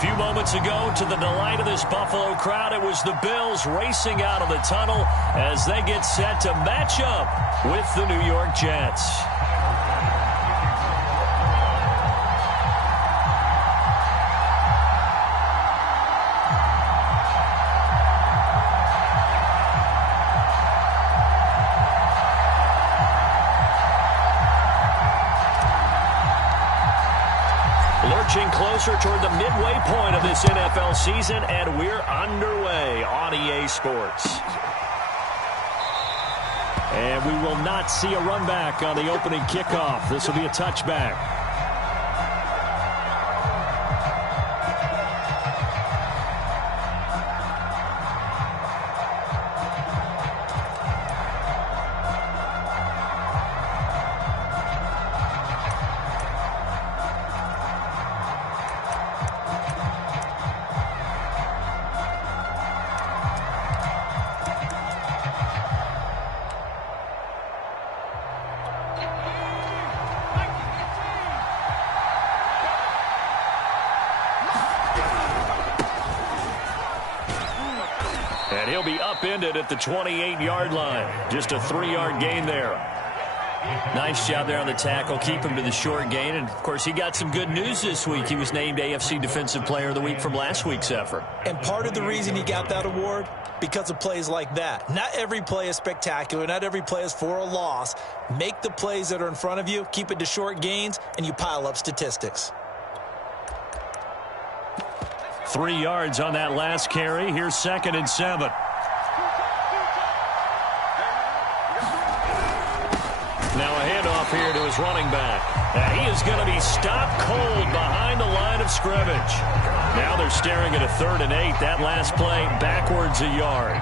few moments ago, to the delight of this Buffalo crowd, it was the Bills racing out of the tunnel as they get set to match up with the New York Jets. Lurching closer toward the midway point of this NFL season, and we're underway on EA Sports. And we will not see a run back on the opening kickoff. This will be a touchback. And he'll be upended at the 28-yard line. Just a 3-yard gain there. Nice job there on the tackle. Keep him to the short gain. And, of course, he got some good news this week. He was named AFC Defensive Player of the Week from last week's effort. And part of the reason he got that award, because of plays like that. Not every play is spectacular. Not every play is for a loss. Make the plays that are in front of you, keep it to short gains, and you pile up statistics. 3 yards on that last carry. Here's 2nd and 7. Now a handoff here to his running back. And he is going to be stopped cold behind the line of scrimmage. Now they're staring at a 3rd and 8. That last play backwards a yard.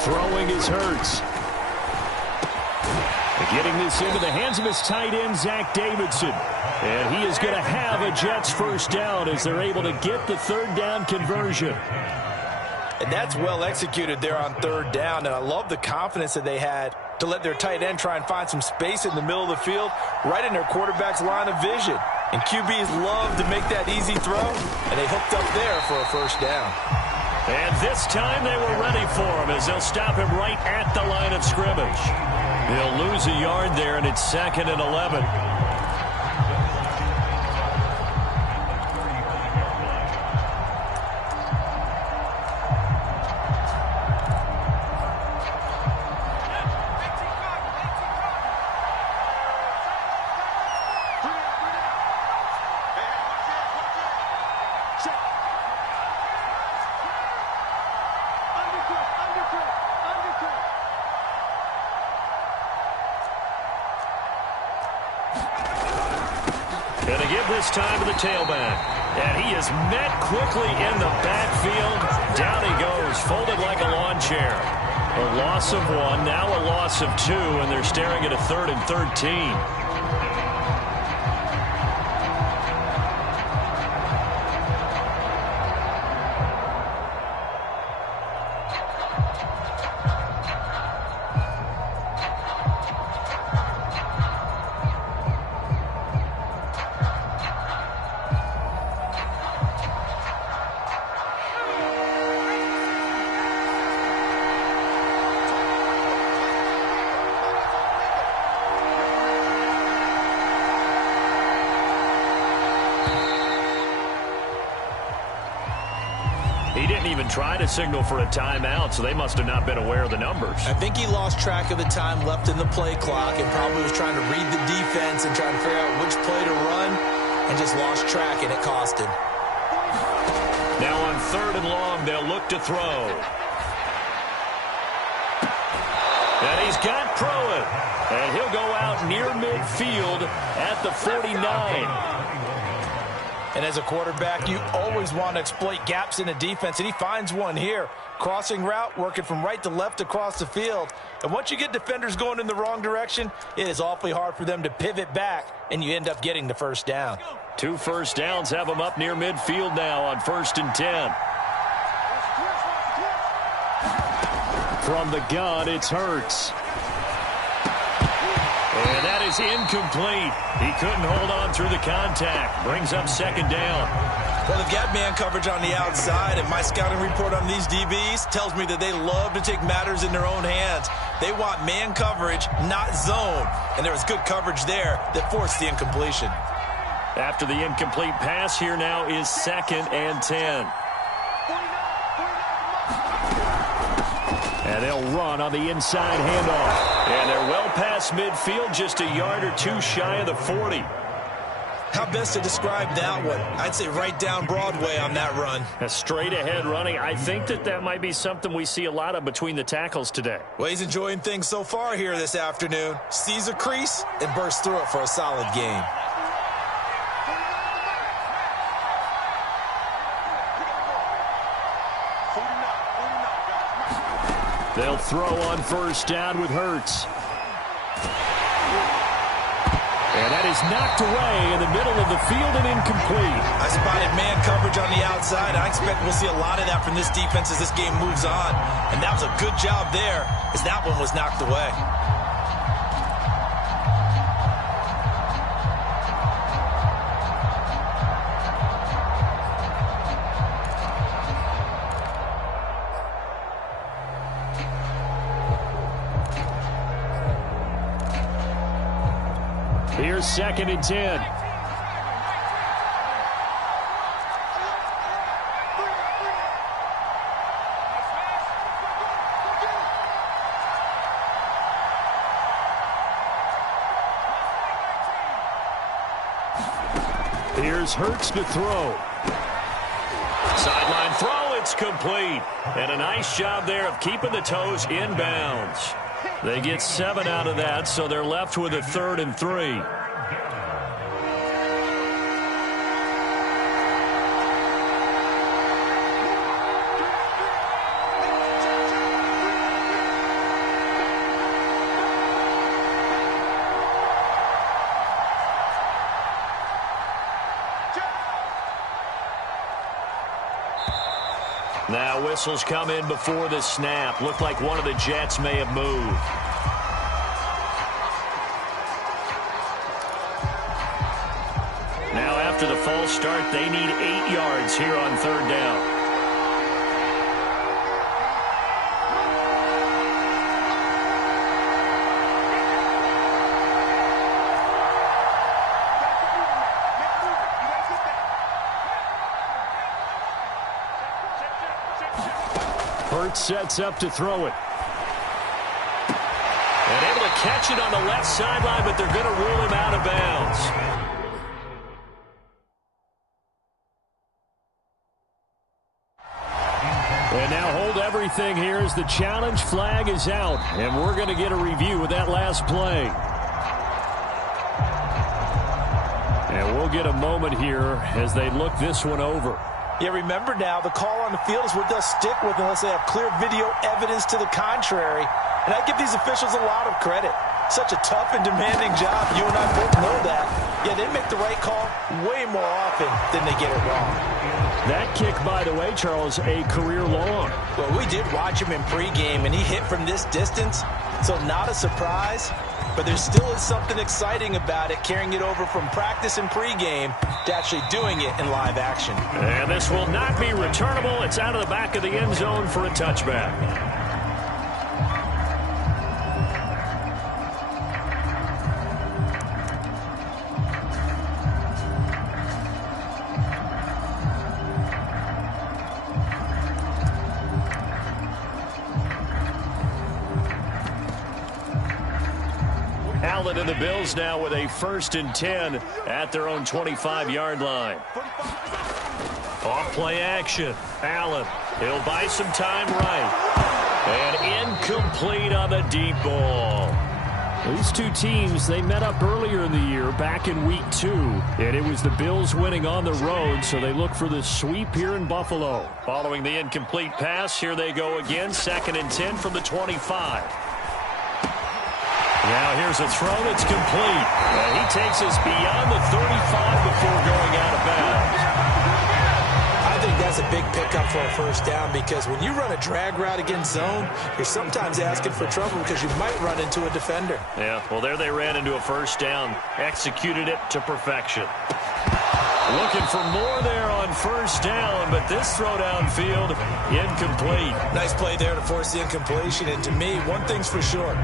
Throwing is Hurts. Getting this into the hands of his tight end, Zach Davidson. And he is going to have a Jets first down as they're able to get the 3rd down conversion. And that's well executed there on 3rd down. And I love the confidence that they had to let their tight end try and find some space in the middle of the field, right in their quarterback's line of vision. And QBs love to make that easy throw, and they hooked up there for a first down. And this time they were ready for him as they'll stop him right at the line of scrimmage. They'll lose a yard there, and it's 2nd and 11. And they give this time to the tailback. And he is met quickly in the backfield. Down he goes, folded like a lawn chair. A loss of 1, now a loss of 2, and they're staring at a 3rd and 13. He didn't even try to signal for a timeout, so they must have not been aware of the numbers. I think he lost track of the time left in the play clock and probably was trying to read the defense and trying to figure out which play to run and just lost track, and it cost him. Now on 3rd and long, they'll look to throw. And he's got Pruitt. And he'll go out near midfield at the 49. And as a quarterback, you always want to exploit gaps in the defense, and he finds one here. Crossing route, working from right to left across the field. And once you get defenders going in the wrong direction, it is awfully hard for them to pivot back, and you end up getting the first down. 2 first downs have them up near midfield now on 1st and 10. From the gun, it's Hurts. And that is incomplete. He couldn't hold on through the contact. Brings up second down. Well, they've got man coverage on the outside, and my scouting report on these DBs tells me that they love to take matters in their own hands. They want man coverage, not zone. And there was good coverage there that forced the incompletion. After the incomplete pass, here now is 2nd and 10. And they'll run on the inside handoff. And they're well past midfield, just a yard or two shy of the 40. How best to describe that one? I'd say right down Broadway on that run. A straight ahead running. I think that might be something we see a lot of between the tackles today. Well, he's enjoying things so far here this afternoon. Sees a crease and bursts through it for a solid gain. They'll throw on first down with Hurts. And that is knocked away in the middle of the field and incomplete. I spotted man coverage on the outside. I expect we'll see a lot of that from this defense as this game moves on. And that was a good job there as that one was knocked away. Here's 2nd and 10. Here's Hurts to throw. Sideline throw, it's complete. And a nice job there of keeping the toes inbounds. They get 7 out of that, so they're left with a 3rd and 3. Now whistles come in before the snap. Looked like one of the Jets may have moved. Now after the false start, they need 8 yards here on 3rd down. Hurts sets up to throw it. And able to catch it on the left sideline, but they're going to rule him out of bounds. And now hold everything here as the challenge flag is out. And we're going to get a review of that last play. And we'll get a moment here as they look this one over. Yeah, remember now, the call on the field is what they'll stick with unless they have clear video evidence to the contrary. And I give these officials a lot of credit. Such a tough and demanding job. You and I both know that. Yeah, they make the right call way more often than they get it wrong. That kick, by the way, Charles, a career long. Well, we did watch him in pregame, and he hit from this distance, so not a surprise. But there still is something exciting about it, carrying it over from practice and pregame to actually doing it in live action. And this will not be returnable. It's out of the back of the end zone for a touchback. Allen and the Bills now with a 1st and 10 at their own 25-yard line. Off play action. Allen, he'll buy some time right. And incomplete on the deep ball. These two teams, they met up earlier in the year back in week 2. And it was the Bills winning on the road, so they look for the sweep here in Buffalo. Following the incomplete pass, here they go again. 2nd and 10 from the 25. Now here's a throw that's complete. And he takes us beyond the 35 before going out of bounds. I think that's that's a big pickup for a first down because when you run a drag route against zone, you're sometimes asking for trouble because you might run into a defender. Yeah, well, there they ran into a first down. Executed it to perfection. Looking for more there on first down, but this throw downfield, incomplete. Nice play there to force the incompletion, and to me, one thing's for sure.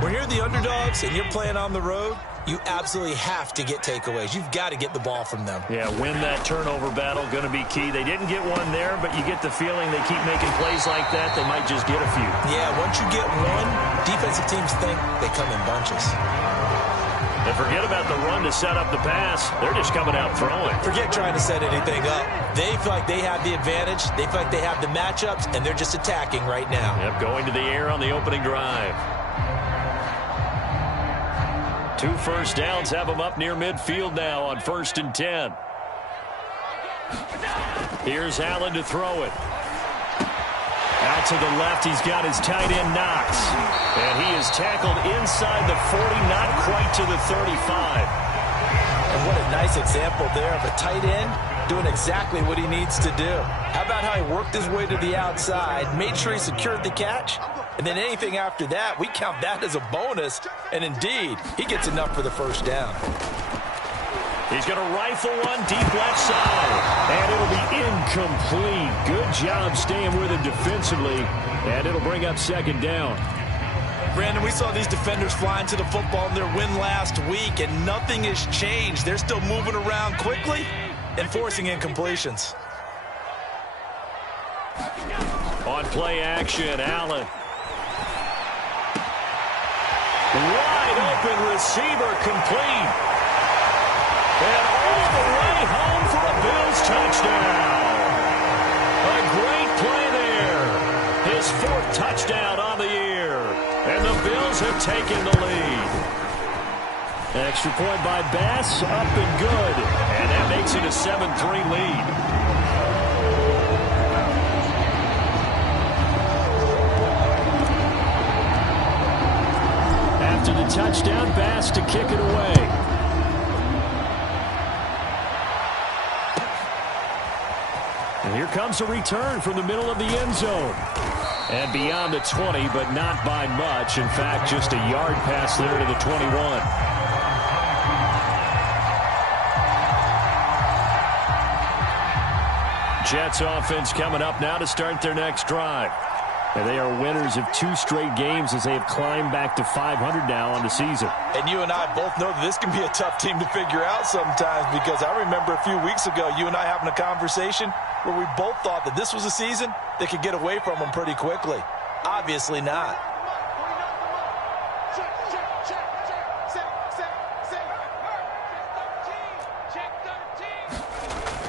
When you're the underdogs and you're playing on the road, you absolutely have to get takeaways. You've got to get the ball from them. Yeah, win that turnover battle, going to be key. They didn't get one there, but you get the feeling they keep making plays like that, they might just get a few. Yeah, once you get one, defensive teams think they come in bunches. And forget about the run to set up the pass. They're just coming out throwing. Forget trying to set anything up. They feel like they have the advantage. They feel like they have the matchups, and they're just attacking right now. Yep, going to the air on the opening drive. 2 first downs have them up near midfield now on 1st and 10. Here's Allen to throw it. Out to the left, he's got his tight end Knox. And he is tackled inside the 40, not quite to the 35. And what a nice example there of a tight end doing exactly what he needs to do. How about how he worked his way to the outside, made sure he secured the catch, and then anything after that, we count that as a bonus. And indeed, he gets enough for the first down. He's going to rifle one deep left side. And it'll be incomplete. Good job staying with him defensively. And it'll bring up 2nd down. Brandon, we saw these defenders flying to the football in their win last week, and nothing has changed. They're still moving around quickly and forcing incompletions. On play action, Allen. Wide open receiver complete. And all the way home for a Bills touchdown. A great play there. His 4th touchdown on the year. And the Bills have taken the lead. Extra point by Bass, up and good. And that makes it a 7-3 lead. After the touchdown, Bass to kick it away. And here comes a return from the middle of the end zone. And beyond the 20, but not by much. In fact, just a yard pass there to the 21. Jets offense coming up now to start their next drive. And they are winners of 2 straight games as they have climbed back to 500 now on the season. And you and I both know that this can be a tough team to figure out sometimes, because I remember a few weeks ago you and I having a conversation where we both thought that this was a season that could get away from them pretty quickly. Obviously not.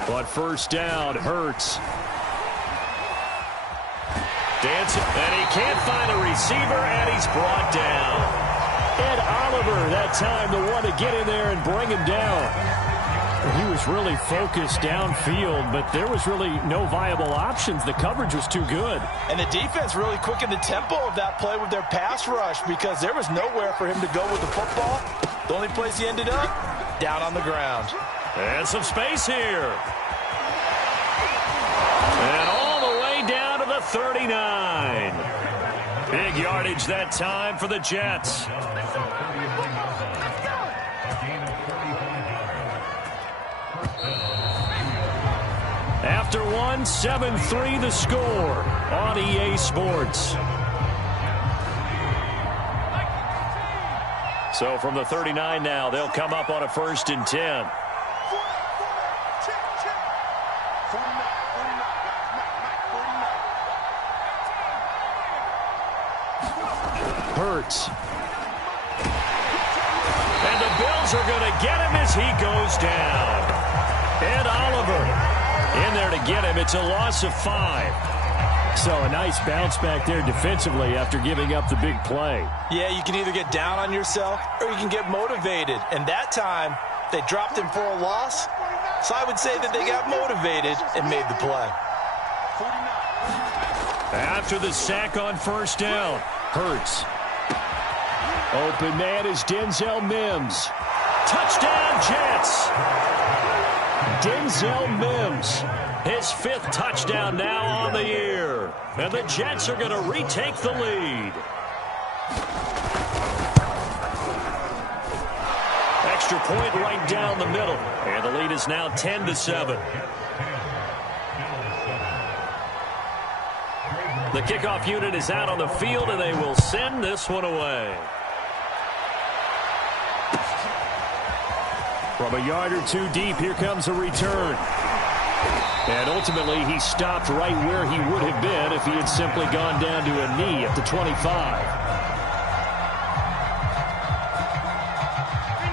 On first down, Hurts. Dancing, and he can't find a receiver, and he's brought down. Ed Oliver, that time, the one to get in there and bring him down. He was really focused downfield, but there was really no viable options. The coverage was too good. And the defense really quickened the tempo of that play with their pass rush, because there was nowhere for him to go with the football. The only place he ended up, down on the ground. And some space here. And all the way down to the 39. Big yardage that time for the Jets. After one, 7-3 the score on EA Sports. So from the 39 now, they'll come up on a 1st and 10. Hurts. And the Bills are going to get him as he goes down. Ed Oliver in there to get him. It's a loss of 5. So a nice bounce back there defensively after giving up the big play. Yeah, you can either get down on yourself or you can get motivated. And that time, they dropped him for a loss. So I would say that they got motivated and made the play. After the sack on first down, Hurts. Open man is Denzel Mims. Touchdown, Jets. Denzel Mims His 5th touchdown now on the year. And the Jets are going to retake the lead. Extra point right down the middle. And the lead is now 10-7. The kickoff unit is out on the field, and they will send this one away. From a yard or two deep, here comes a return. And ultimately, he stopped right where he would have been if he had simply gone down to a knee at the 25.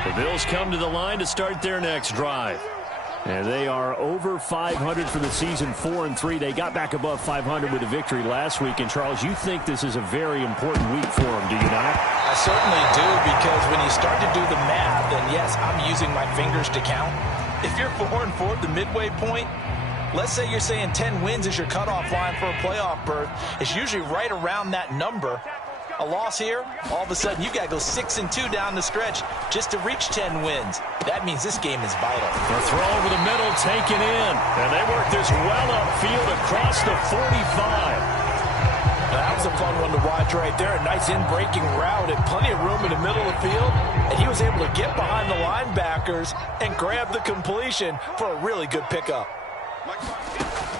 The Bills come to the line to start their next drive. And they are over 500 for the season, 4-3. They got back above 500 with a victory last week. And, Charles, you think this is a very important week for them, do you not? I certainly do, because when you start to do the math, and yes, I'm using my fingers to count. If you're 4-4 at the midway point, let's say you're saying 10 wins is your cutoff line for a playoff berth. It's usually right around that number. A loss here, all of a sudden you got to go 6-2 down the stretch just to reach 10 wins. That means this game is vital. The throw over the middle taken in, and they work this well upfield across the 45. Now, that was a fun one to watch right there. A nice in-breaking route and plenty of room in the middle of the field. And he was able to get behind the linebackers and grab the completion for a really good pickup.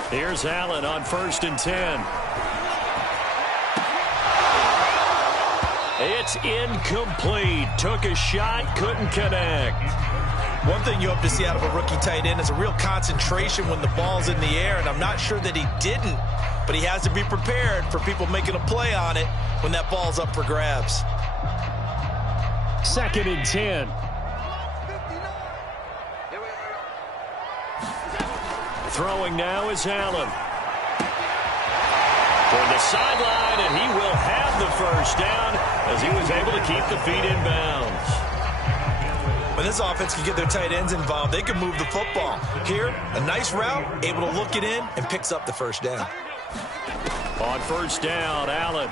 Here's Allen on 1st and 10. It's incomplete. Took a shot, couldn't connect. One thing you hope to see out of a rookie tight end is a real concentration when the ball's in the air, and I'm not sure that he didn't, but he has to be prepared for people making a play on it when that ball's up for grabs. 2nd and 10. Throwing now is Allen. For the sideline, and he will have the first down as he was able to keep the feet in bounds. When this offense can get their tight ends involved, they can move the football. Here, a nice route, able to look it in, and picks up the first down. On 1st down, Allen.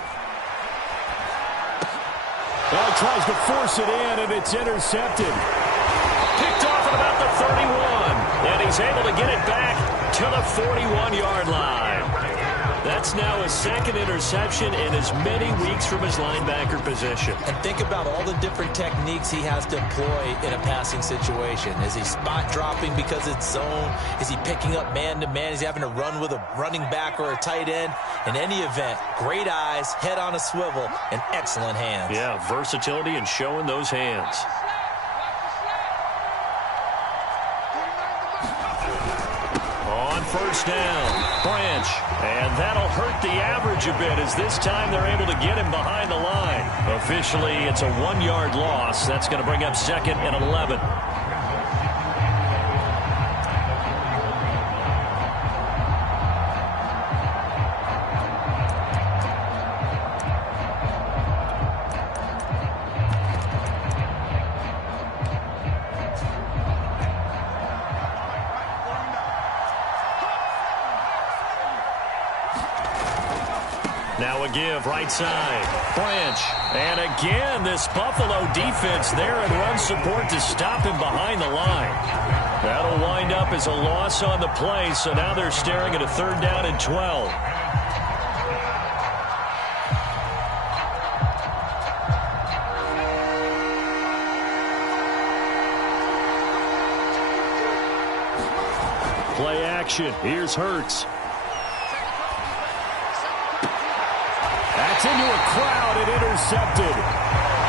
Well, tries to force it in, and it's intercepted. Picked off at about the 31, and he's able to get it back to the 41-yard line. That's now his 2nd interception in as many weeks from his linebacker position. And think about all the different techniques he has to employ in a passing situation. Is he spot dropping because it's zone? Is he picking up man-to-man? Is he having to run with a running back or a tight end? In any event, great eyes, head on a swivel, and excellent hands. Yeah, versatility and showing those hands. On 1st down, Branch. And that'll hurt the average a bit as this time they're able to get him behind the line. Officially, it's a 1-yard loss. That's going to bring up 2nd and 11. Now a give, right side. Branch. And again, this Buffalo defense there in run support to stop him behind the line. That'll wind up as a loss on the play, so now they're staring at a 3rd down and 12. Play action. Here's Hurts. That's into a crowd and intercepted.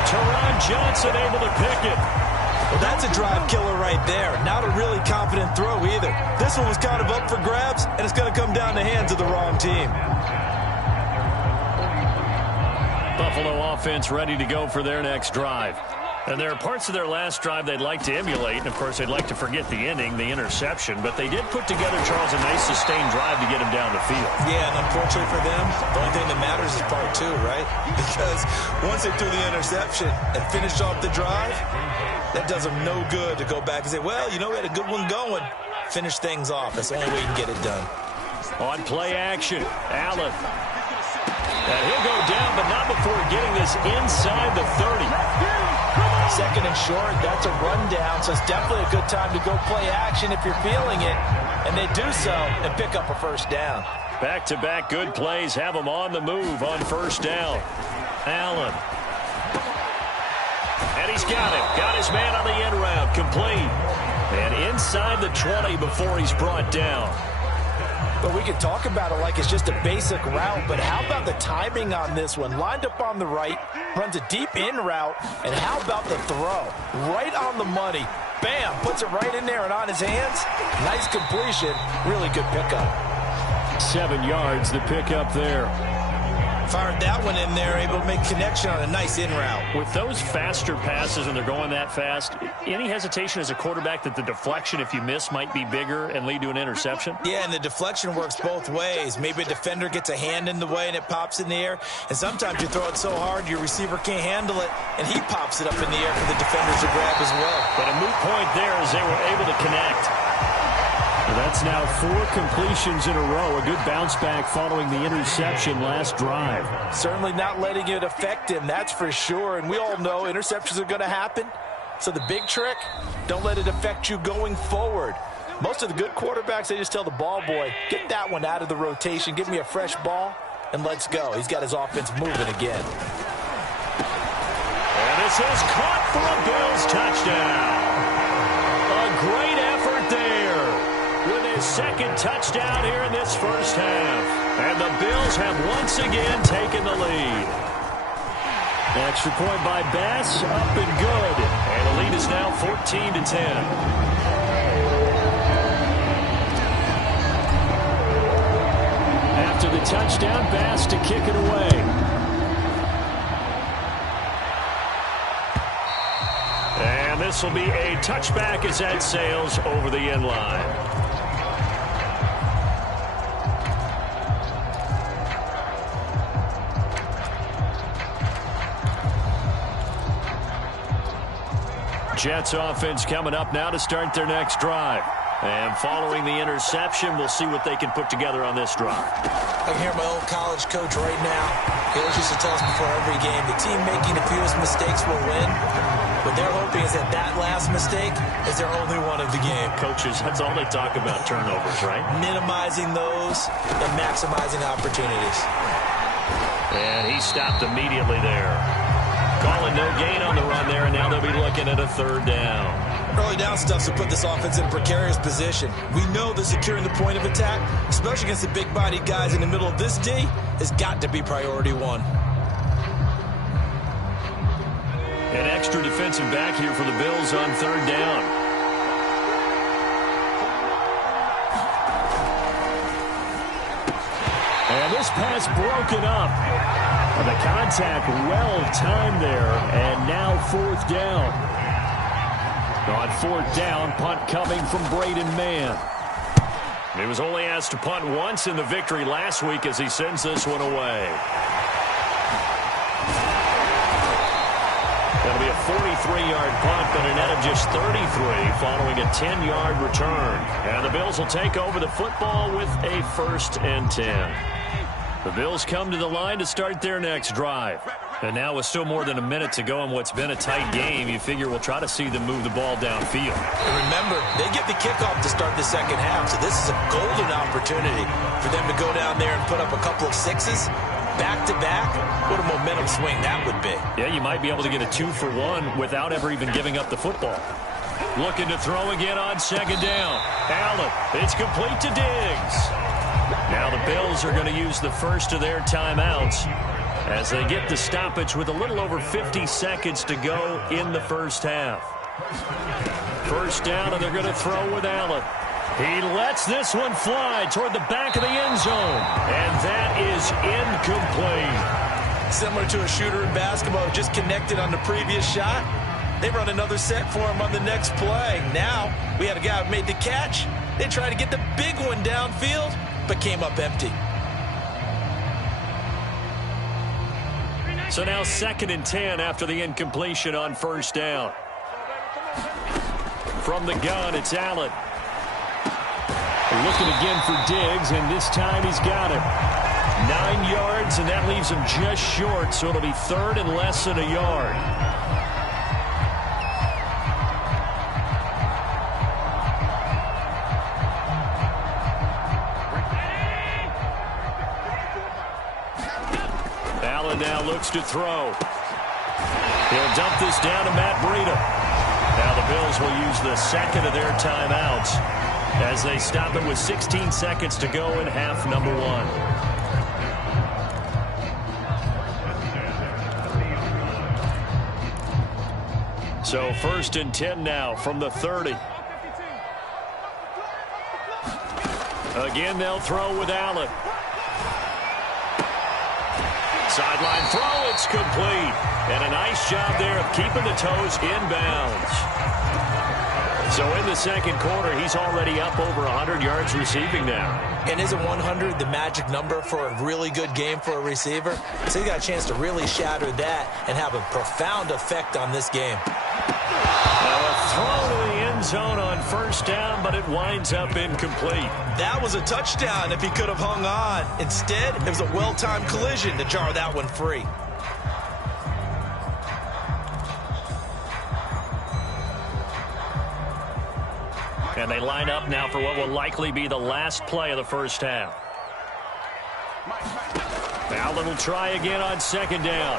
Teron Johnson able to pick it. Well, that's a drive killer right there. Not a really confident throw either. This one was kind of up for grabs, and it's going to come down the hands of the wrong team. Buffalo offense ready to go for their next drive. And there are parts of their last drive they'd like to emulate. And, of course, they'd like to forget the ending, the interception. But they did put together, Charles, a nice sustained drive to get him down the field. Yeah, and unfortunately for them, the only thing that matters is part 2, right? Because once they threw the interception and finished off the drive, that does them no good to go back and say, well, you know, we had a good one going. Finish things off. That's the only way you can get it done. On play action, Allen. And he'll go down, but not before getting this inside the 30. 2nd and short, that's a rundown, so it's definitely a good time to go play action if you're feeling it. And they do so and pick up a first down. Back-to-back good plays have him on the move on first down. Allen. And he's got him. Got his man on the end route. Complete. And inside the 20 before he's brought down. But we can talk about it like it's just a basic route, but how about the timing on this one? Lined up on the right, runs a deep in route, and how about the throw? Right on the money. Bam! Puts it right in there and on his hands. Nice completion. Really good pickup. 7 yards, the pickup there. Fired that one in there, able to make connection on a nice in route. With those faster passes and they're going that fast, any hesitation as a quarterback that the deflection, if you miss, might be bigger and lead to an interception? Yeah, and the deflection works both ways. Maybe a defender gets a hand in the way and it pops in the air, and sometimes you throw it so hard your receiver can't handle it, and he pops it up in the air for the defenders to grab as well. But a moot point there as they were able to connect. That's now 4 completions in a row. A good bounce back following the interception last drive. Certainly not letting it affect him, that's for sure. And we all know interceptions are going to happen. So the big trick, don't let it affect you going forward. Most of the good quarterbacks, they just tell the ball boy, get that one out of the rotation, give me a fresh ball, and let's go. He's got his offense moving again. And this is caught for a Bills touchdown. A great effort there. With his second touchdown here in this first half. And the Bills have once again taken the lead. Extra point by Bass, up and good. And the lead is now 14-10. After the touchdown, Bass to kick it away. And this will be a touchback as that sails over the end line. Jets offense coming up now to start their next drive. And following the interception, we'll see what they can put together on this drive. I can hear my old college coach right now. He always used to tell us before every game, the team making the fewest mistakes will win. What they're hoping is that that last mistake is their only one of the game. Coaches, that's all they talk about, turnovers, right? Minimizing those and maximizing opportunities. And he stopped immediately there. Calling no gain on the run there, and now they'll be looking at a third down. Early down stuff to put this offense in a precarious position. We know that securing the point of attack, especially against the big-bodied guys in the middle of this D, has got to be priority one. An extra defensive back here for the Bills on third down. And this pass broken up. And the contact well-timed there, and now fourth down. On fourth down, punt coming from Braden Mann. He was only asked to punt once in the victory last week as he sends this one away. That'll be a 43-yard punt, but a net of just 33 following a 10-yard return. And the Bills will take over the football with a 1st and 10. The Bills come to the line to start their next drive. And now with still more than a minute to go in what's been a tight game, you figure we'll try to see them move the ball downfield. And remember, they get the kickoff to start the second half, so this is a golden opportunity for them to go down there and put up a couple of sixes back-to-back. What a momentum swing that would be. Yeah, you might be able to get a 2-for-1 without ever even giving up the football. Looking to throw again on second down. Allen, it's complete to Diggs. Now the Bills are going to use the first of their timeouts as they get the stoppage with a little over 50 seconds to go in the first half. First down, and they're going to throw with Allen. He lets this one fly toward the back of the end zone, and that is incomplete. Similar to a shooter in basketball, just connected on the previous shot. They run another set for him on the next play. Now, we had a guy who made the catch. They tried to get the big one downfield, but came up empty. So now 2nd and 10 after the incompletion on first down. From the gun, it's Allen. Looking again for Diggs, and this time he's got him. 9 yards, and that leaves him just short, so it'll be 3rd and less than a yard. Allen now looks to throw. He'll dump this down to Matt Breida. Now the Bills will use the second of their timeouts as they stop it with 16 seconds to go in half number one. So 1st and 10 now from the 30. Again, they'll throw with Allen. Sideline throw, it's complete. And a nice job there of keeping the toes inbounds. So in the second quarter, he's already up over 100 yards receiving now. And isn't 100 the magic number for a really good game for a receiver? So he got a chance to really shatter that and have a profound effect on this game. Now a throw to the end zone on 1st down, but it winds up incomplete. That was a touchdown if he could have hung on. Instead, it was a well-timed collision to jar that one free. And they line up now for what will likely be the last play of the first half. Allen will try again on 2nd down.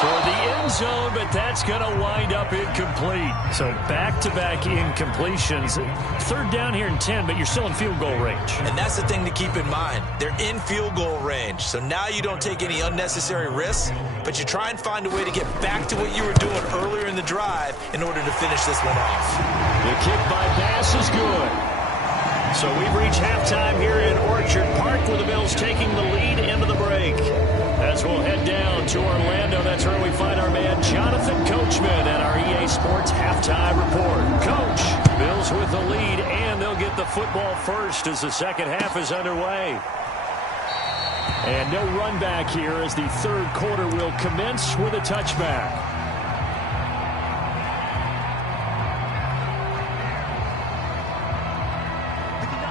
Toward the end zone, but that's going to wind up incomplete. So back-to-back incompletions. 3rd down here and 10, but you're still in field goal range. And that's the thing to keep in mind. They're in field goal range. So now you don't take any unnecessary risks, but you try and find a way to get back to what you were doing earlier in the drive in order to finish this one off. The kick by Bass is good. So we've reached halftime here in Orchard Park with the Bills taking the lead into the break. As we'll head down to Orlando, that's where we find our man Jonathan Coachman and our EA Sports halftime report. Coach, Bills with the lead, and they'll get the football first as the second half is underway. And no run back here as the 3rd quarter will commence with a touchback.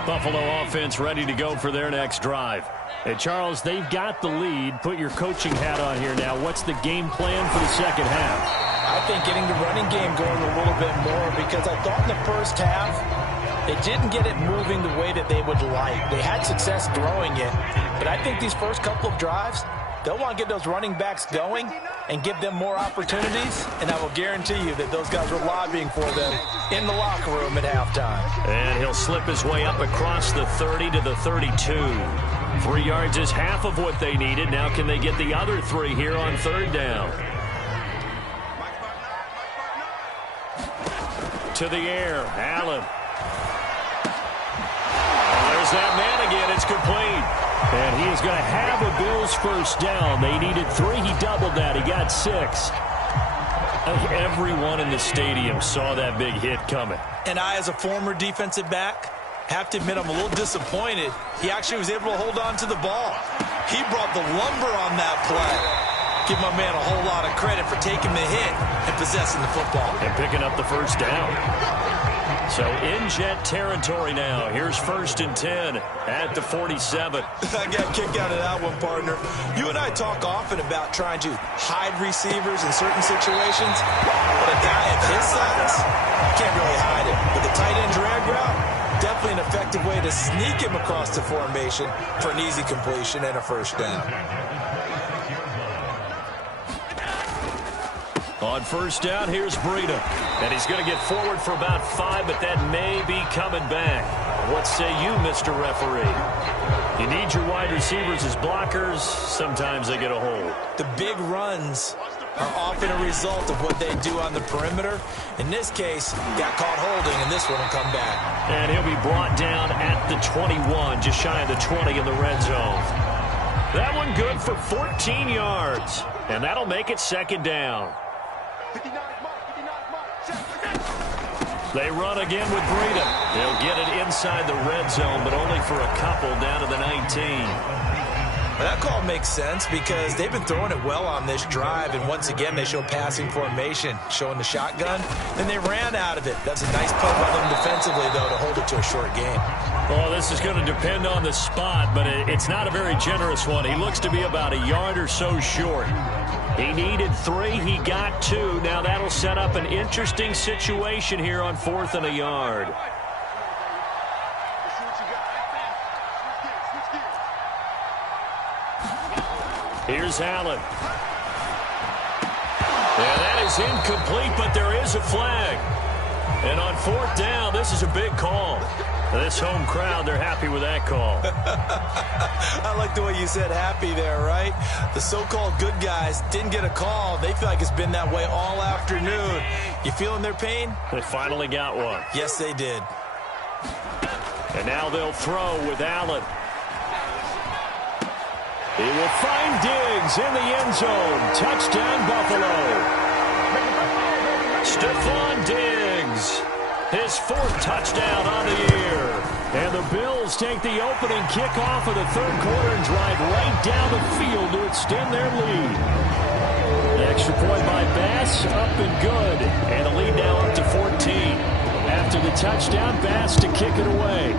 Buffalo offense ready to go for their next drive. And Charles, they've got the lead. Put your coaching hat on here now. What's the game plan for the second half? I think getting the running game going a little bit more, because I thought in the first half they didn't get it moving the way that they would like. They had success throwing it, but I think these first couple of drives, they'll want to get those running backs going and give them more opportunities, and I will guarantee you that those guys were lobbying for them in the locker room at halftime. And he'll slip his way up across the 30 to the 32. 3 yards is half of what they needed. Now can they get the other 3 here on 3rd down? To the air, Allen. And there's that man again. It's complete. And he is going to have a Bills first down. They needed 3. He doubled that. He got 6. Everyone in the stadium saw that big hit coming. And I, as a former defensive back, have to admit I'm a little disappointed. He actually was able to hold on to the ball. He brought the lumber on that play. Give my man a whole lot of credit for taking the hit and possessing the football. And picking up the first down. So in Jet territory now. Here's 1st and 10 at the 47. I got a kick out of that one, partner. You and I talk often about trying to hide receivers in certain situations. But a guy of his size, can't really hide it. But the tight end drag route, definitely an effective way to sneak him across the formation for an easy completion and a first down. On 1st down, here's Breida. And he's going to get forward for about 5, but that may be coming back. What say you, Mr. Referee? You need your wide receivers as blockers. Sometimes they get a hold. The big runs are often a result of what they do on the perimeter. In this case, got caught holding, and this one will come back. And he'll be brought down at the 21, just shy of the 20 in the red zone. That one good for 14 yards. And that'll make it 2nd down. They run again with Breida. They'll get it inside the red zone, but only for a couple down to the 19. Well, that call makes sense because they've been throwing it well on this drive, and once again they show passing formation, showing the shotgun. Then they ran out of it. That's a nice play by them defensively, though, to hold it to a short game. Well, this is going to depend on the spot, but it's not a very generous one. He looks to be about a yard or so short. He needed 3. He got 2. Now that'll set up an interesting situation here on 4th and a yard. Here's Allen. And that is incomplete, but there is a flag. And on 4th down, this is a big call. This home crowd, they're happy with that call. I like the way you said happy there, right? The so-called good guys didn't get a call. They feel like it's been that way all afternoon. You feeling their pain? They finally got one. Yes, they did. And now they'll throw with Allen. He will find Diggs in the end zone. Touchdown, Buffalo. Stephon Diggs. His 4th touchdown on the year. And the Bills take the opening kickoff of the 3rd quarter and drive right down the field to extend their lead. The extra point by Bass, up and good. And the lead now up to 14. After the touchdown, Bass to kick it away.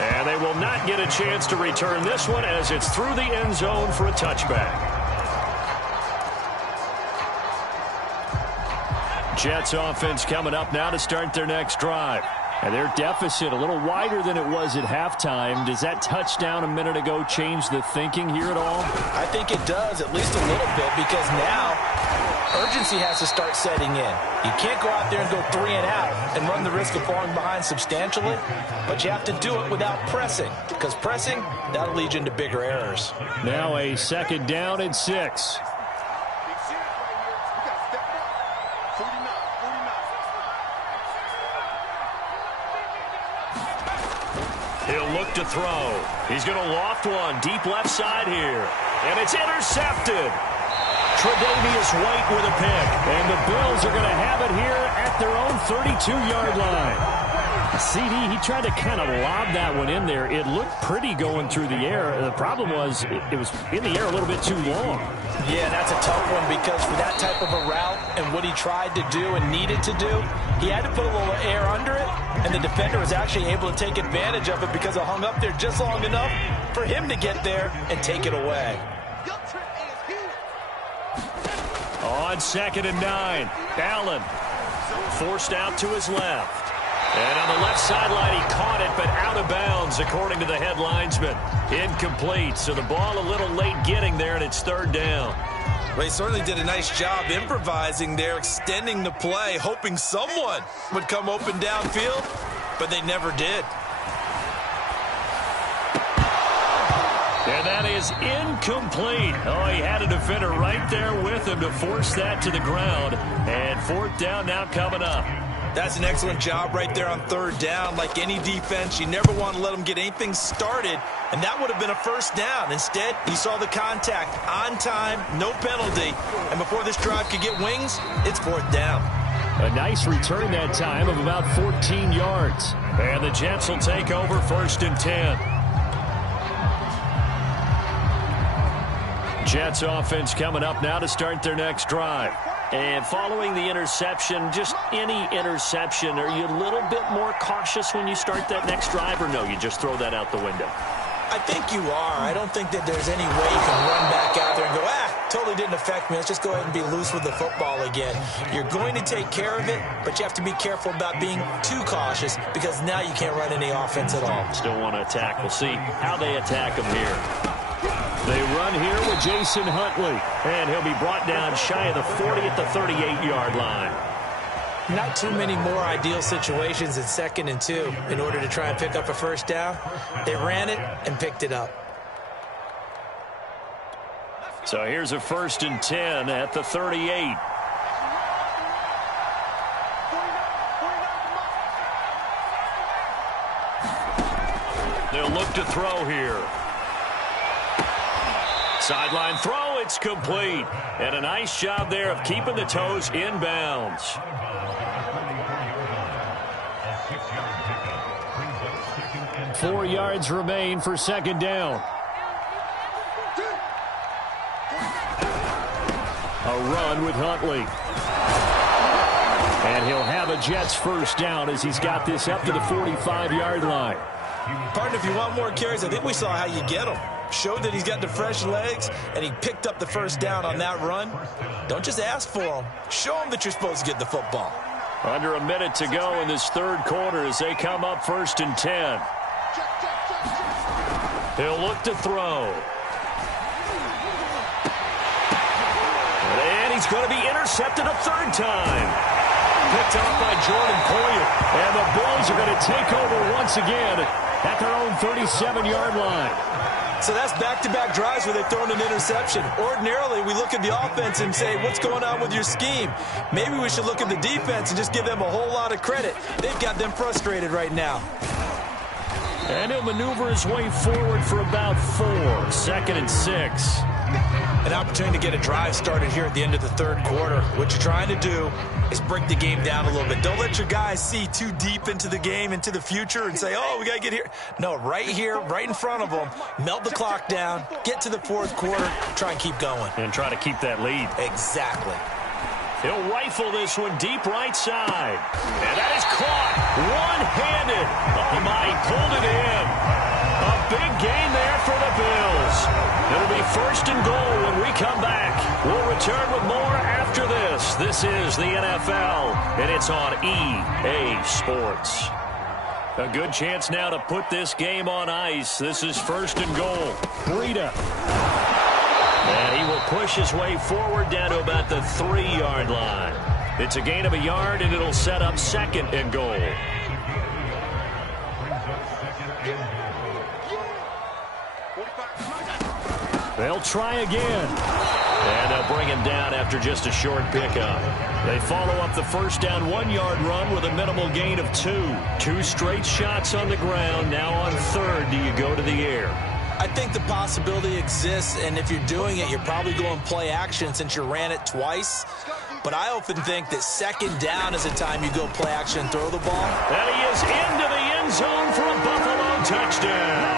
And they will not get a chance to return this one as it's through the end zone for a touchback. Jets offense coming up now to start their next drive. And their deficit a little wider than it was at halftime. Does that touchdown a minute ago change the thinking here at all? I think it does, at least a little bit, because now urgency has to start setting in. You can't go out there and go 3 and out and run the risk of falling behind substantially, but you have to do it without pressing, because pressing, that'll lead you into bigger errors. Now a 2nd down and 6. He'll look to throw. He's going to loft one deep left side here. And it's intercepted. Tre'Davious White with a pick. And the Bills are going to have it here at their own 32-yard line. CD, he tried to kind of lob that one in there. It looked pretty going through the air. The problem was it was in the air a little bit too long. Yeah, that's a tough one because for that type of a route and what he tried to do and needed to do, he had to put a little air under it, and the defender was actually able to take advantage of it because it hung up there just long enough for him to get there and take it away. On 2nd and 9, Allen forced out to his left. And on the left sideline, he caught it, but out of bounds, according to the head linesman. Incomplete, so the ball a little late getting there, and it's 3rd down. Well, he certainly did a nice job improvising there, extending the play, hoping someone would come open downfield, but they never did. And that is incomplete. Oh, he had a defender right there with him to force that to the ground. And 4th down now coming up. That's an excellent job right there on 3rd down. Like any defense, you never want to let them get anything started, and that would have been a 1st down. Instead, he saw the contact on time, no penalty, and before this drive could get wings, it's 4th down. A nice return that time of about 14 yards. And the Jets will take over 1st and 10. Jets offense coming up now to start their next drive. And following the interception, just any interception, are you a little bit more cautious when you start that next drive, or no, you just throw that out the window? I think you are. I don't think that there's any way you can run back out there and go, totally didn't affect me. Let's just go ahead and be loose with the football again. You're going to take care of it, but you have to be careful about being too cautious because now you can't run any offense at all. Still want to attack. We'll see how they attack them here. They run here with Jason Huntley, and he'll be brought down shy of the 40 at the 38-yard line. Not too many more ideal situations in 2nd and 2 in order to try and pick up a 1st down. They ran it and picked it up. So here's a 1st and 10 at the 38. They'll look to throw here. Sideline throw, it's complete. And a nice job there of keeping the toes in bounds. Four yards remain for 2nd down. A run with Huntley. And he'll have a Jets 1st down as he's got this up to the 45-yard line. Partner, if you want more carries, I think we saw how you get them. Showed that he's got the fresh legs, and he picked up the 1st down on that run. Don't just ask for them. Show them that you're supposed to get the football. Under a minute to go in this 3rd quarter as they come up 1st and 10. He'll look to throw. And he's going to be intercepted a third time. Picked off by Jordan Poyer. And the Bills are going to take over once again at their own 37-yard line. So that's back-to-back drives where they've thrown an interception. Ordinarily, we look at the offense and say, what's going on with your scheme? Maybe we should look at the defense and just give them a whole lot of credit. They've got them frustrated right now. And he'll maneuver his way forward for about 4. 2nd and 6. An opportunity to get a drive started here at the end of the third quarter. What you're trying to do is break the game down a little bit. Don't let your guys see too deep into the game, into the future, and say, oh, we got to get here. No, right here, right in front of them, melt the clock down, get to the fourth quarter, try and keep going. And try to keep that lead. Exactly. He'll rifle this one deep right side. And that is caught one-handed. Oh, my, he pulled it in. A big gain there for the Bills. It'll be 1st and goal when we come back. We'll return with more after this. This is the NFL, and it's on EA Sports. A good chance now to put this game on ice. This is 1st and goal. Breida. And he will push his way forward down to about the 3-yard line. It's a gain of a yard, and it'll set up 2nd and goal. They'll try again. And they'll bring him down after just a short pickup. They follow up the first down 1-yard run with a minimal gain of 2. 2 straight shots on the ground. Now on 3rd, do you go to the air? I think the possibility exists, and if you're doing it, you're probably going play action since you ran it twice. But I often think that 2nd down is the time you go play action and throw the ball. And he is into the end zone for a Buffalo touchdown.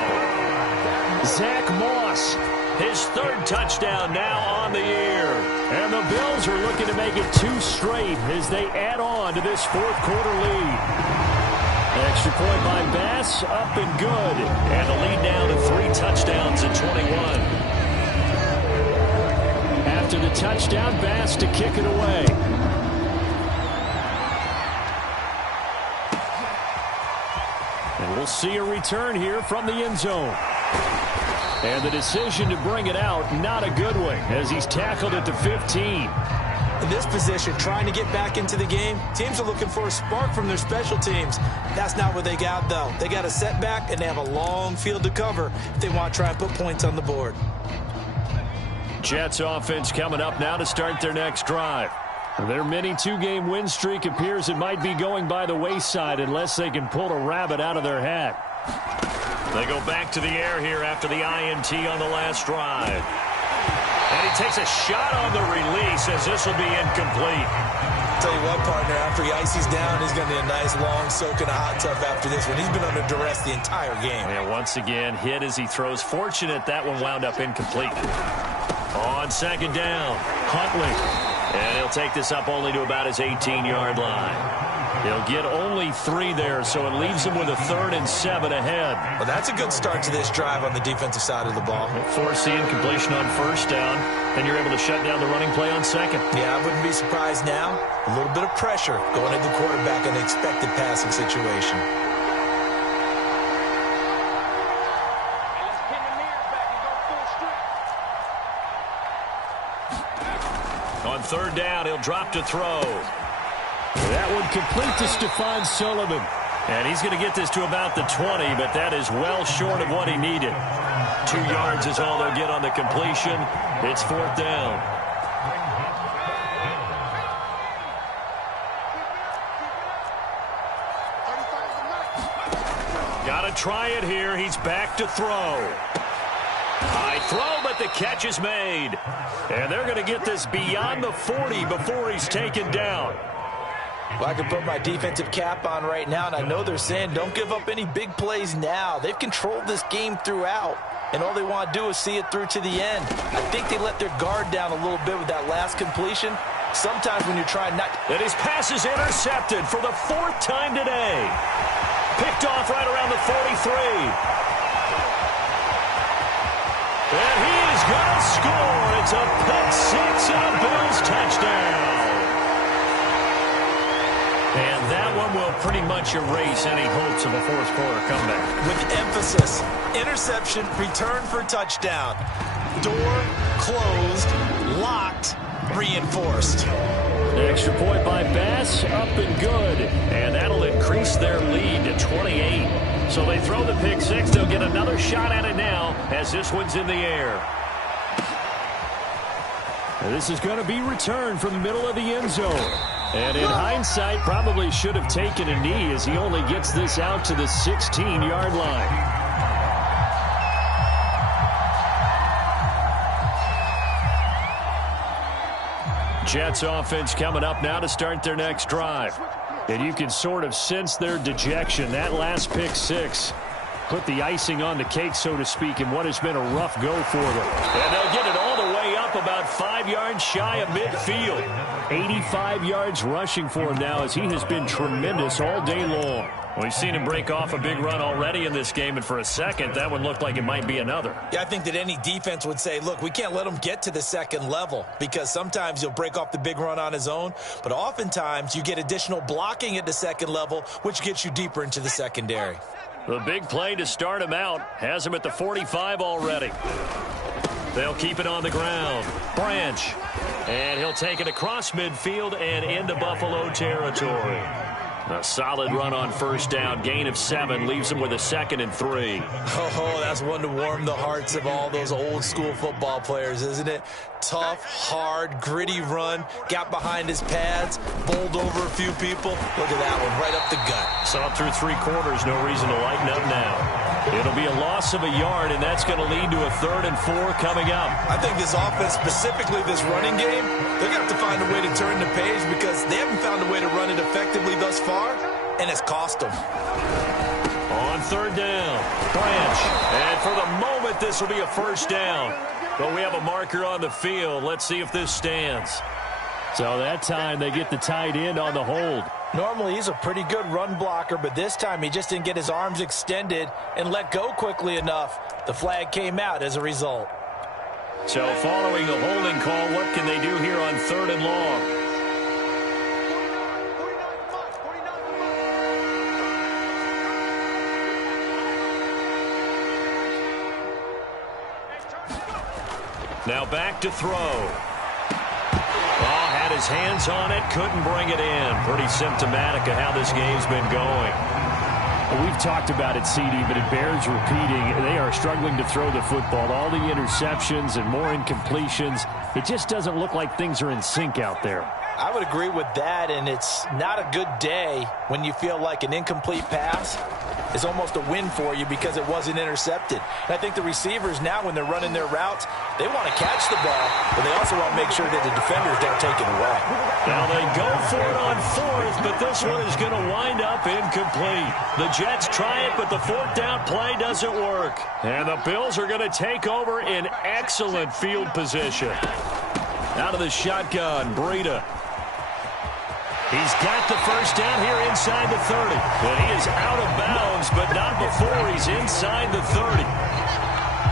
Zach Moss, his 3rd touchdown now on the year. And the Bills are looking to make it 2 straight as they add on to this fourth quarter lead. Extra point by Bass, up and good. And the lead now to 3 touchdowns at 21. After the touchdown, Bass to kick it away. And we'll see a return here from the end zone. And the decision to bring it out, not a good one, as he's tackled at the 15. In this position, trying to get back into the game, teams are looking for a spark from their special teams. That's not what they got, though. They got a setback, and they have a long field to cover if they want to try and put points on the board. Jets offense coming up now to start their next drive. Their mini 2-game win streak appears it might be going by the wayside unless they can pull a rabbit out of their hat. They go back to the air here after the INT on the last drive. And he takes a shot on the release as this will be incomplete. Tell you what, partner, after he ices down, he's going to need a nice long soak in a hot tub after this one. He's been under duress the entire game. And once again, hit as he throws. Fortunate that one wound up incomplete. On 2nd down, Huntley. And he'll take this up only to about his 18-yard line. He'll get only 3 there, so it leaves him with a 3rd and 7 ahead. Well, that's a good start to this drive on the defensive side of the ball. Force the incompletion on 1st down, and you're able to shut down the running play on 2nd. Yeah, I wouldn't be surprised now. A little bit of pressure going at the quarterback in an expected passing situation. On 3rd down, he'll drop to throw. That one complete to Stephon Sullivan. And he's going to get this to about the 20, but that is well short of what he needed. 2 yards is all they'll get on the completion. It's 4th down. Got to try it here. He's back to throw. High throw, but the catch is made. And they're going to get this beyond the 40 before he's taken down. Well, I can put my defensive cap on right now, and I know they're saying don't give up any big plays now. They've controlled this game throughout, and all they want to do is see it through to the end. I think they let their guard down a little bit with that last completion. Sometimes when you're trying not... And his pass is intercepted for the 4th time today. Picked off right around the 43. And he is going to score. It's a pick 6 and a Bills touchdown. And that one will pretty much erase any hopes of a fourth quarter comeback. With emphasis, interception, return for touchdown. Door closed, locked, reinforced. Extra point by Bass, up and good. And that'll increase their lead to 28. So they throw the pick six. They'll get another shot at it now as this one's in the air. This is going to be returned from the middle of the end zone. And in hindsight, probably should have taken a knee as he only gets this out to the 16-yard line. Jets offense coming up now to start their next drive. And you can sort of sense their dejection. That last pick six put the icing on the cake, so to speak, in what has been a rough go for them. And they'll get it all the way up about 5 yards shy of midfield. 85 yards rushing for him now as he has been tremendous all day long. We've seen him break off a big run already in this game, and for a second, that one looked like it might be another. Yeah, I think that any defense would say, look, we can't let him get to the second level because sometimes he'll break off the big run on his own, but oftentimes you get additional blocking at the second level, which gets you deeper into the secondary. The big play to start him out has him at the 45 already. They'll keep it on the ground. Branch. And he'll take it across midfield and into Buffalo territory. A solid run on first down. Gain of 7 leaves him with a 2nd and 3. Oh, that's one to warm the hearts of all those old school football players, isn't it? Tough, hard, gritty run. Got behind his pads. Bowled over a few people. Look at that one, right up the gut. Saw it through 3 quarters. No reason to lighten up now. It'll be a loss of a yard, and that's going to lead to a 3rd and 4 coming up. I think this offense, specifically this running game, they're going to have to find a way to turn the page because they haven't found a way to run it effectively thus far, and it's cost them. On 3rd down, Branch. And for the moment, this will be a first down. But we have a marker on the field. Let's see if this stands. So that time they get the tight end on the hold. Normally he's a pretty good run blocker, but this time he just didn't get his arms extended and let go quickly enough. The flag came out as a result. So following the holding call, what can they do here on 3rd and long? Now back to throw. Had his hands on it, couldn't bring it in. Pretty symptomatic of how this game's been going. Well, we've talked about it, CD, but it bears repeating. They are struggling to throw the football. All the interceptions and more incompletions. It just doesn't look like things are in sync out there. I would agree with that, and it's not a good day when you feel like an incomplete pass is almost a win for you because it wasn't intercepted. And I think the receivers now, when they're running their routes, they want to catch the ball, but they also want to make sure that the defenders don't take it away. Now they go for it on 4th, but this one is going to wind up incomplete. The Jets try it, but the 4th down play doesn't work. And the Bills are going to take over in excellent field position. Out of the shotgun, Breida. He's got the first down here inside the 30. And he is out of bounds, but not before he's inside the 30.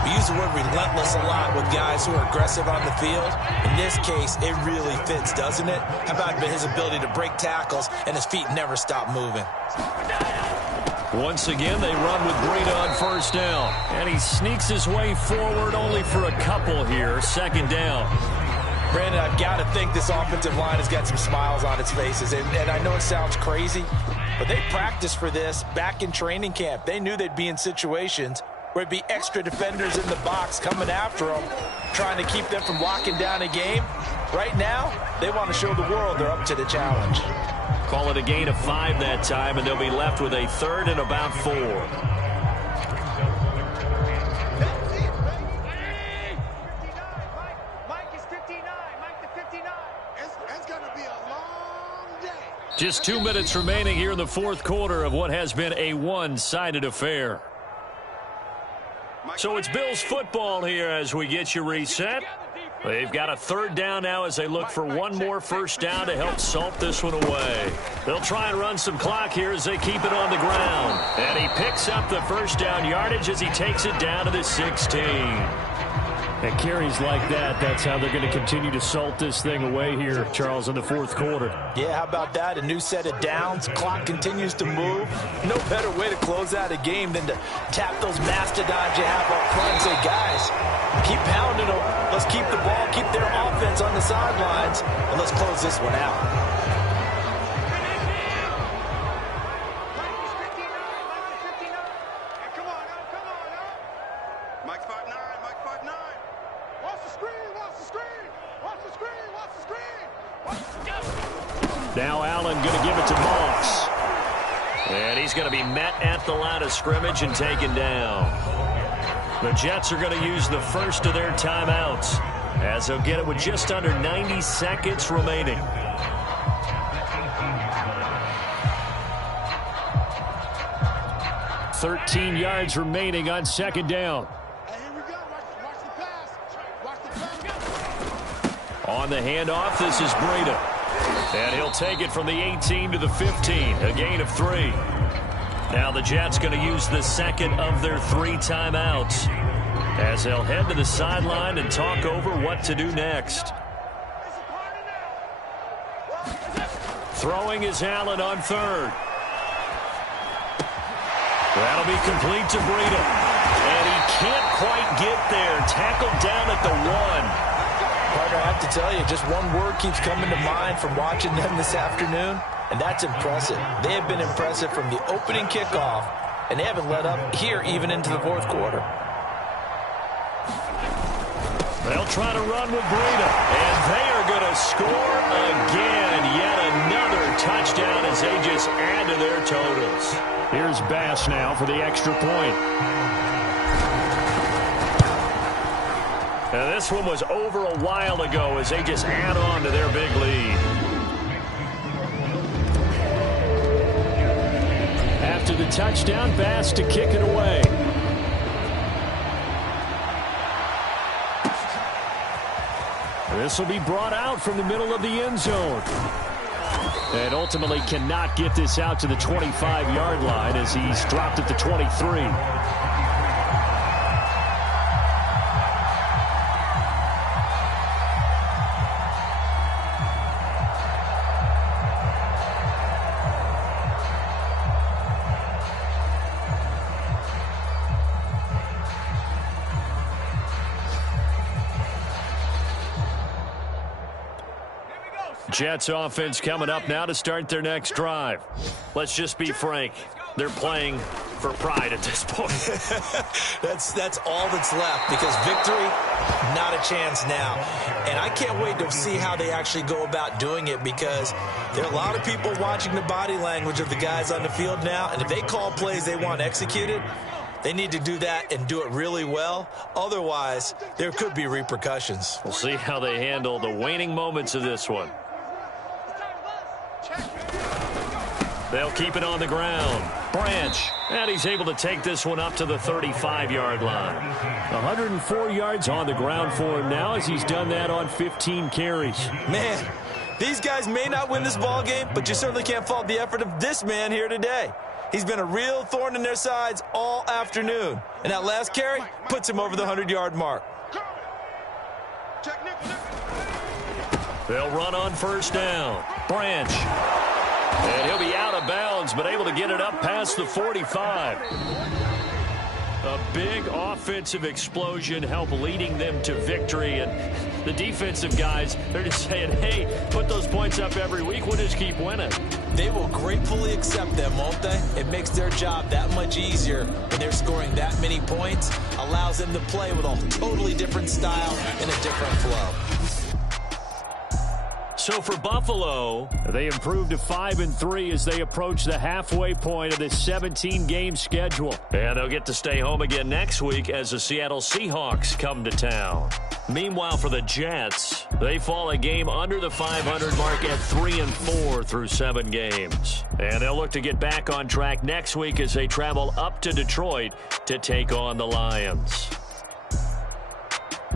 We use the word relentless a lot with guys who are aggressive on the field. In this case, it really fits, doesn't it? How about his ability to break tackles and his feet never stop moving? Once again, they run with Breida on first down. And he sneaks his way forward only for a couple here. 2nd down. Brandon, I've got to think this offensive line has got some smiles on its faces. And I know it sounds crazy, but they practiced for this back in training camp. They knew they'd be in situations where it'd be extra defenders in the box coming after them, trying to keep them from locking down a game. Right now, they want to show the world they're up to the challenge. Call it a gain of 5 that time, and they'll be left with a 3rd and about 4. Just 2 minutes remaining here in the 4th quarter of what has been a one-sided affair. So it's Bills football here as we get you reset. They've got a 3rd down now as they look for one more first down to help salt this one away. They'll try and run some clock here as they keep it on the ground. And he picks up the first down yardage as he takes it down to the 16. And carries like that, that's how they're going to continue to salt this thing away here, Charles, in the fourth quarter. Yeah, how about that? A new set of downs. Clock continues to move. No better way to close out a game than to tap those mastodons you have up front and say, guys, keep pounding them. Let's keep the ball, keep their offense on the sidelines, and let's close this one out. Now Allen going to give it to Moss. And he's going to be met at the line of scrimmage and taken down. The Jets are going to use the first of their timeouts, as they'll get it with just under 90 seconds remaining. $13 yards remaining on second down. On the handoff, this is Breida. And he'll take it from the 18 to the 15, a gain of 3. Now the Jets going to use the second of their 3 timeouts, as they'll head to the sideline and talk over what to do next. Throwing is Allen on third. That'll be complete to Breida. And he can't quite get there. Tackled down at the 1. Partner, I have to tell you, just one word keeps coming to mind from watching them this afternoon, and that's impressive. They have been impressive from the opening kickoff, and they haven't let up here even into the fourth quarter. They'll try to run with Breida, and they are going to score again. Yet another touchdown as they just add to their totals. Here's Bass now for the extra point. Now, this one was over a while ago as they just add on to their big lead. After the touchdown, Bass to kick it away. This will be brought out from the middle of the end zone. And ultimately cannot get this out to the 25-yard line as he's dropped at the 23. Jets offense coming up now to start their next drive. Let's just be frank. They're playing for pride at this point. That's all that's left, because victory, not a chance now. And I can't wait to see how they actually go about doing it, because there are a lot of people watching the body language of the guys on the field now, and if they call plays they want executed, they need to do that and do it really well. Otherwise, there could be repercussions. We'll see how they handle the waning moments of this one. They'll keep it on the ground. Branch. And he's able to take this one up to the 35-yard line. 104 yards on the ground for him now as he's done that on 15 carries. Man, these guys may not win this ball game, but you certainly can't fault the effort of this man here today. He's been a real thorn in their sides all afternoon. And that last carry puts him over the 100-yard mark. They'll run on first down. Branch. And he'll be out of bounds, but able to get it up past the 45. A big offensive explosion helped leading them to victory. And the defensive guys, they're just saying, hey, put those points up every week. We'll just keep winning. They will gratefully accept them, won't they? It makes their job that much easier when they're scoring that many points. Allows them to play with a totally different style and a different flow. So for Buffalo, they improved to 5-3 as they approach the halfway point of this 17-game schedule. And they'll get to stay home again next week as the Seattle Seahawks come to town. Meanwhile, for the Jets, they fall a game under the 500 mark at 3-4 through 7 games. And they'll look to get back on track next week as they travel up to Detroit to take on the Lions.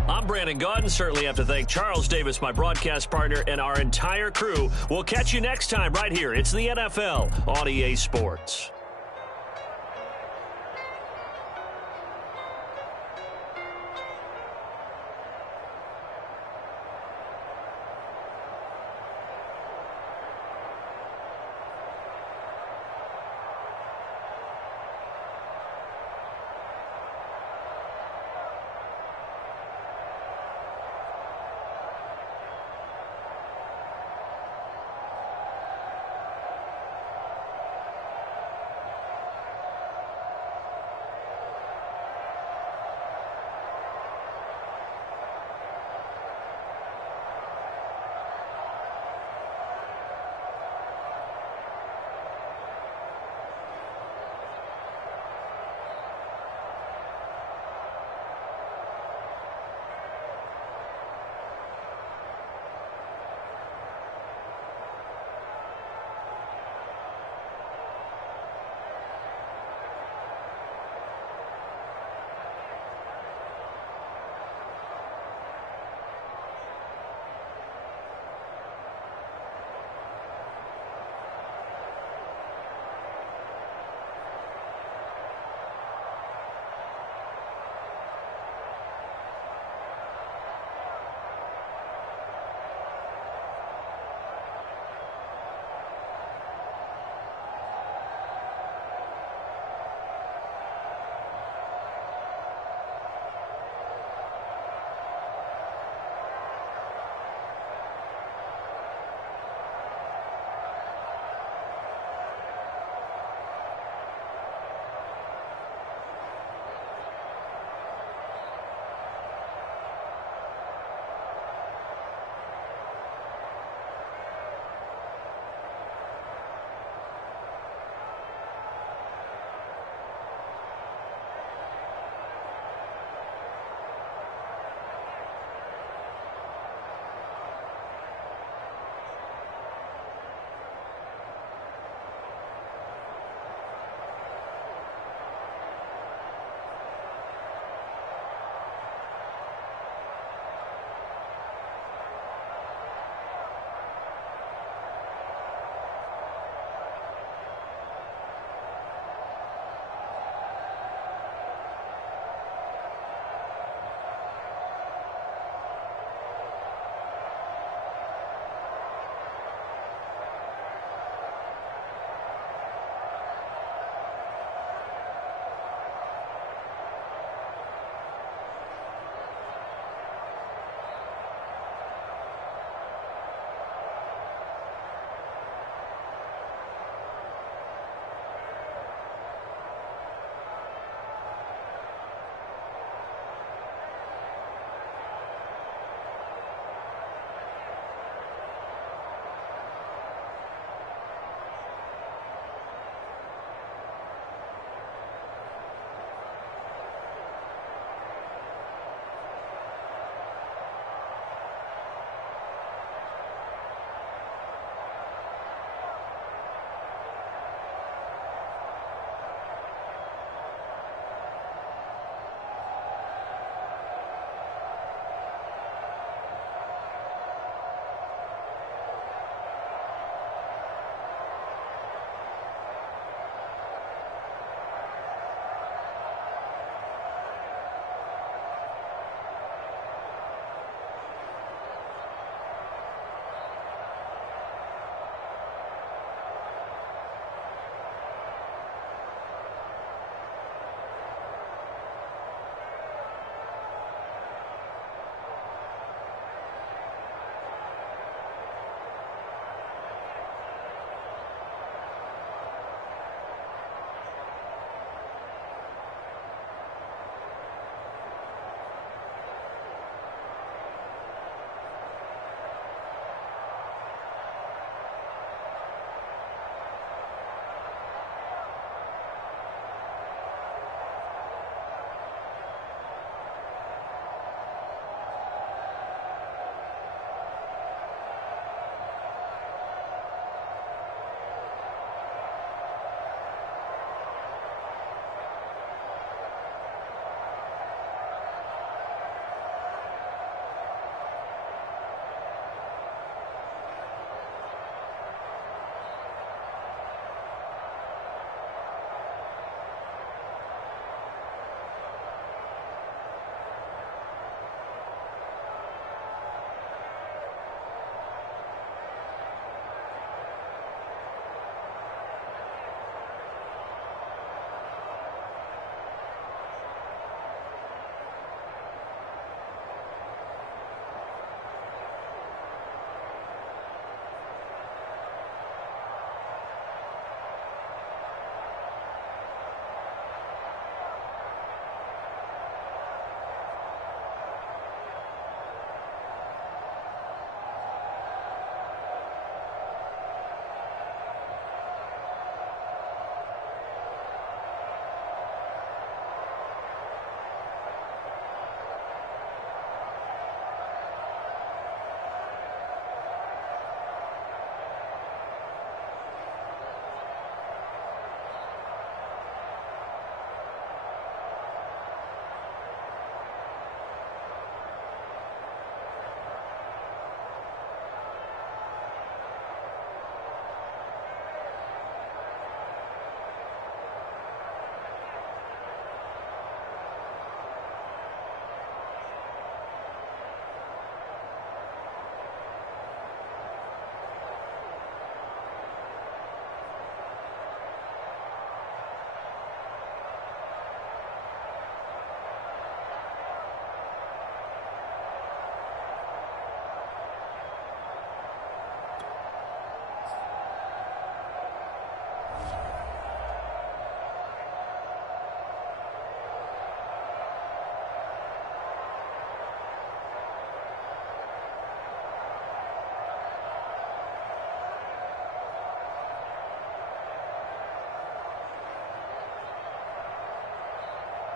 I'm Brandon Gaudin. Certainly have to thank Charles Davis, my broadcast partner, and our entire crew. We'll catch you next time right here. It's the NFL on EA Sports.